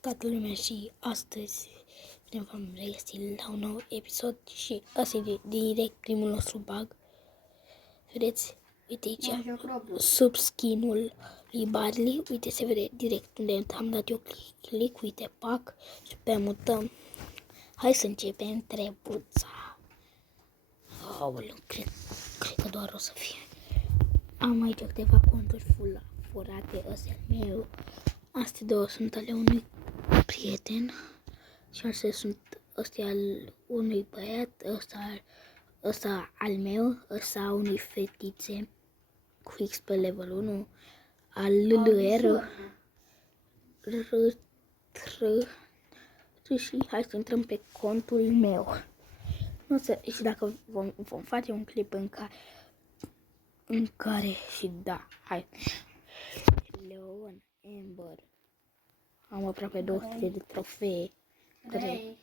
Toată lumea și astăzi ne vom regăsi la un nou episod și ăsta e direct primul nostru bug. Vedeți? Uite aici, sub skin-ul lui Barley, uite se vede direct unde am dat eu click, uite, pac, și pe mutăm. Hai să începem trebuța. Aoleu, cred că doar o să fie. Am aici câteva conturi furate, ăsta e al meu. Astea două sunt ale unui prieten și astea sunt, ăsta e al unui băiat, ăsta al meu, ăsta a unui fetițe cu X pe level 1, al LLR și hai să intrăm pe contul meu. Nu să, și dacă vom face un clip în care și da, hai. Leon Amber. Am aproape 200 de trofee. Grey.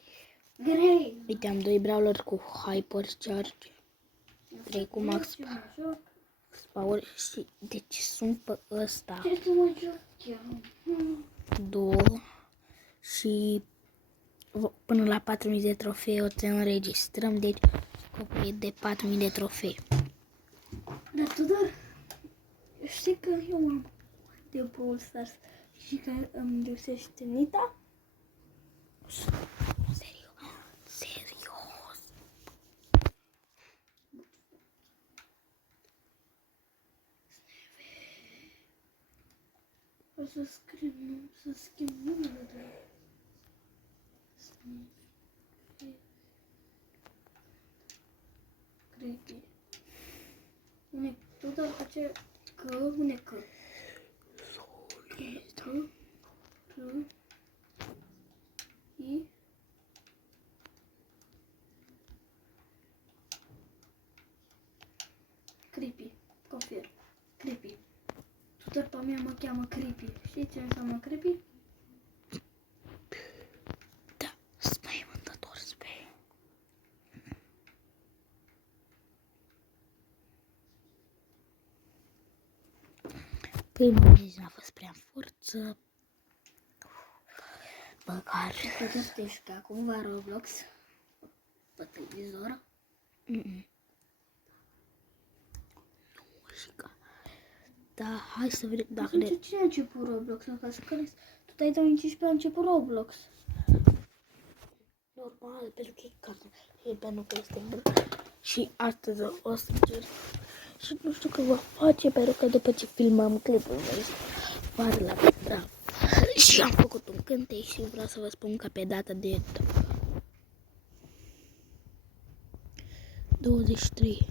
Uite, am 2 brawler cu Hypercharge, 3 cu Max Power și deci sunt pe ăsta. Ce să mă joc eu? 2 și până la 4000 de trofee o să înregistrăm, deci scopul e de 4000 de trofee. Dar Tudor, știi că eu am de Brawl Stars și că îmi lipsește Nita? Serios. O să scriu, să schimb numele de Creepy. Une Tudor face că, une că. I Creepy. Confirm. Creepy. Tudor pe mine mă cheamă Creepy. Știi ce înseamnă Creepy? Da, spăimântător spre. Primul meci n-a fost prea în forță. Măcar. Tudor te juca cumva Roblox pe televizor? Da, hai să vedem dacă Cine a început Roblox? În caz că tu te-ai 2015 a început Roblox. normal, pentru că e pentru că este bun. Și astăzi o să încerc. Și nu știu că va face, pentru că după ce filmăm clipul voi par la da. Și am făcut un cântec și vreau să vă spun că pe data de 23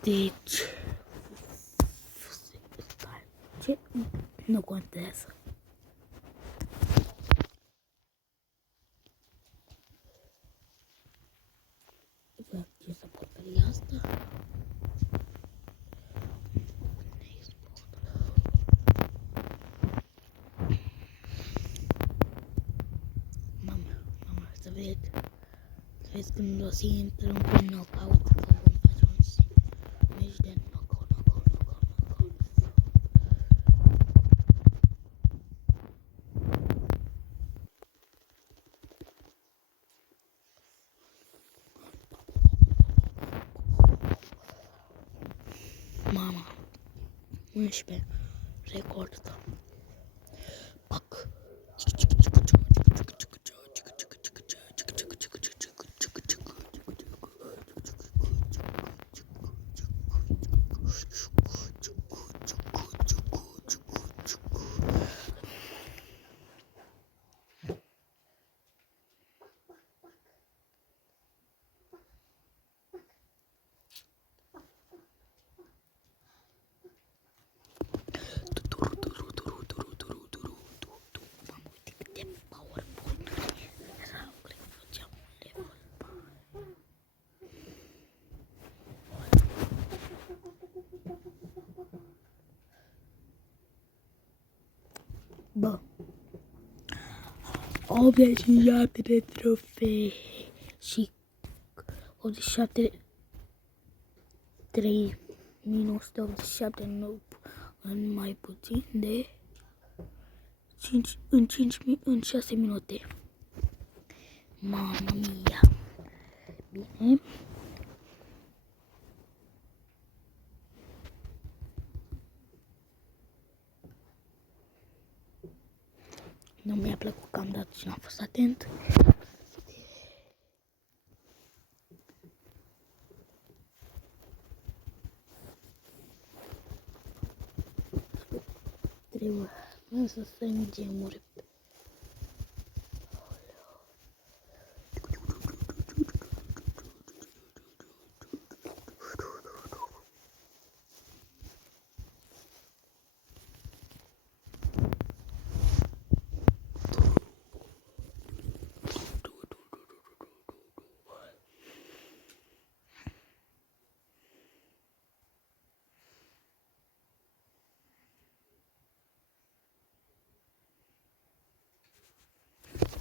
deci ce? Nu contează. Voi activ să porcăria asta. Mama, să vezi când o să intrăm cu un knockout, că vom face un meci de knockout. Mama, 11, record. Pac. 87 de trofee și 87 de 3187 nu, în mai puțin de 6 minute. Mamma mia. Bine. Nu mi-a plăcut că am dat și n-am fost atent. Trebuie să stăm gemuri.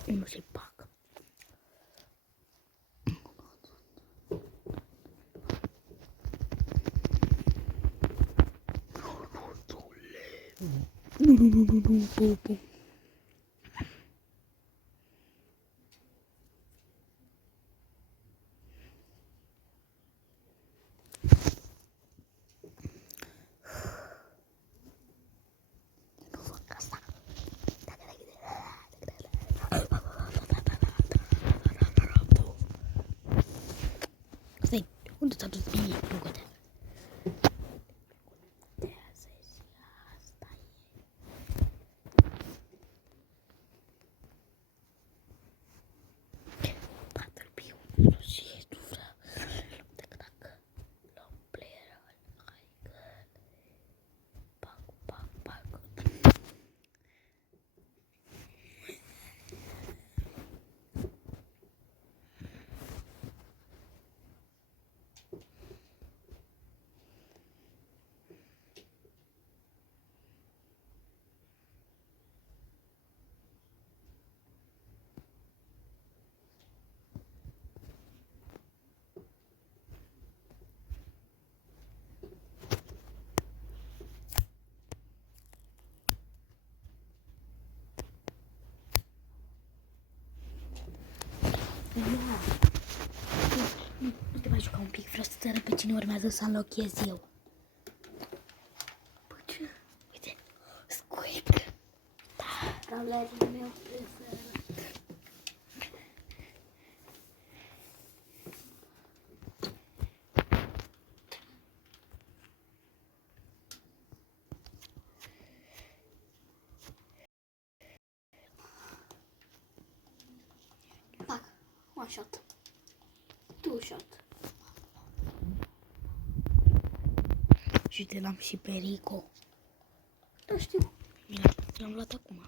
Nu se fac. Nu. Stai, unde ți-a dus bine? Nu contează. Asta e. Battlefield, nu știu, nu vreau. Tac. Long player, hai că. Pac. Nu te mai juca un pic, vreau să te arăt pe cine urmează să înlochez eu. Păi ce? Uite, Squeak. Cavalerii meu preferat. Tac, one shot. Two shot. Și uite, l-am și pe Rico. Da, știu. L-am luat acum.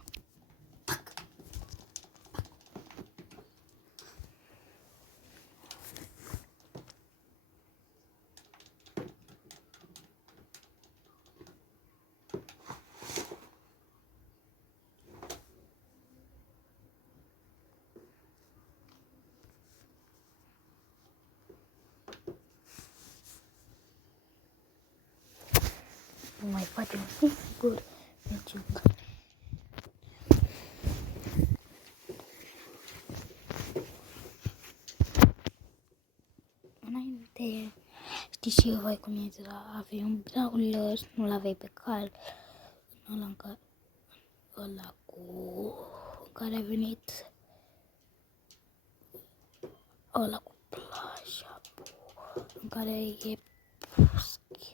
Nu mai facem singur meciul. Înainte, știți și voi cum e de la aveai un brawler, nu-l aveai pe cal, ăla în care a venit ăla cu plaja, în care e puschi.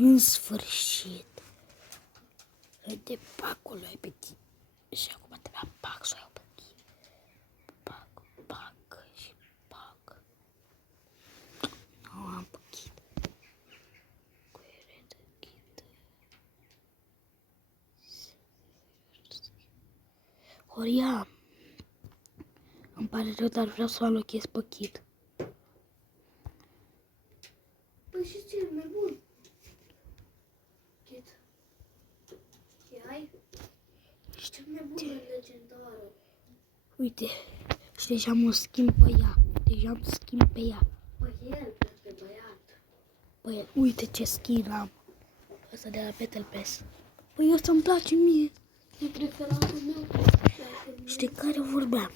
În sfârșit. De pacul lui pe tine. Și acum te la pac să o iau pe tine. Pac și pac. Nu am pachit. Cu erede ghid. Horia. Îmi pare rău, dar vreau să o alochez pe Kid. Păi și ce e mai bun? Kid. Ce ai? Și cel mai bun e legendară. Uite, și deja mă schimb pe ea. Deja îmi schimb pe ea. Păi el, pe băiat. Păi, uite ce skin am. Ăsta de la Battle Pass. Păi ăsta îmi place mie. E preferatul meu. Și de care vorbeam?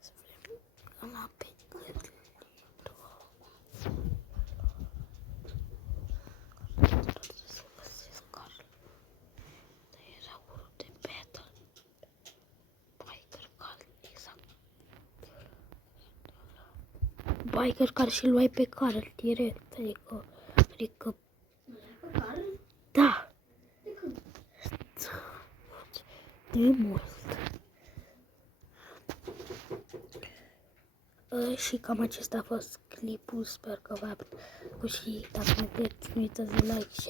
Să vedem. Ăla pe să găsesc Carl. Dar era unul de battle. Biker Carl, exact. Biker Carl și-l luai pe Carl direct. Adică Pe care? da. De când? De mult. Și cam acesta a fost clipul. Sper că v-a plăcut și dacă vedeți, nu uitați de like și